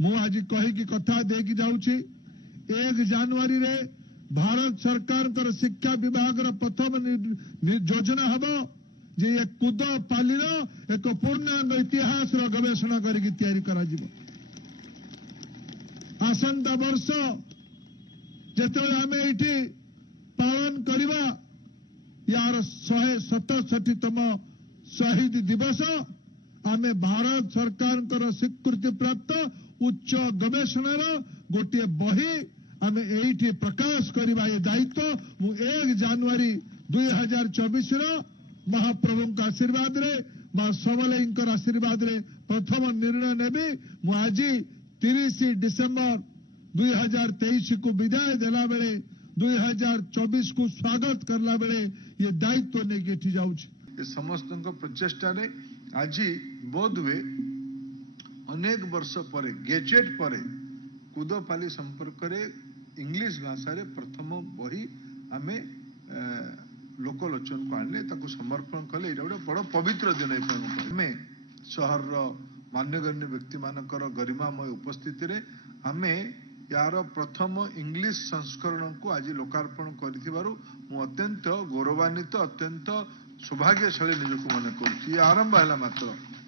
मु आज कही कथा देकी जाऊची 1 जनवरी रे भारत सरकार कर शिक्षा विभाग प्रथम योजना हम जे ये कूद पाली एक पूर्णांग इतिहास गवेषणा करके आसंता वर्ष जिते आम ये पालन करवा यार 167तम शहीद दिवस आम भारत सरकार स्वीकृति प्राप्त उच्च गवेषणार गोटे बही आम ये प्रकाश करवा ये दायित्व मु 1 जनवरी 2024 महाप्रभु का आशीर्वाद रे मां समलेई आशीर्वाद रे प्रथम निर्णय नेबी मु आज 30 डिसेम्बर 2023 को विदाय देला बेले 2024 को स्वागत करला बेले ये दायित्व नहीं जाऊँ समस्त प्रचेषा आज बोध हुए अनेक वर्ष पर गेजेट पर कूदपाली संपर्क रे इंग्लिश भाषा रे प्रथम बही आमे लोकलोचन को आने ताको समर्पण कले एटा गोटे बड़ पवित्र दिन आमे शहर मान्यगण्य व्यक्ति मानकर गरिमामय उपस्थिति रे आमे यार प्रथम इंग्लिश संस्करण को आज लोकार्पण करिथिबारु मु अत्यंत गौरवान्वित अत्यंत सौभाग्यशाली निजको मन करूछि। आरंभ है मात्र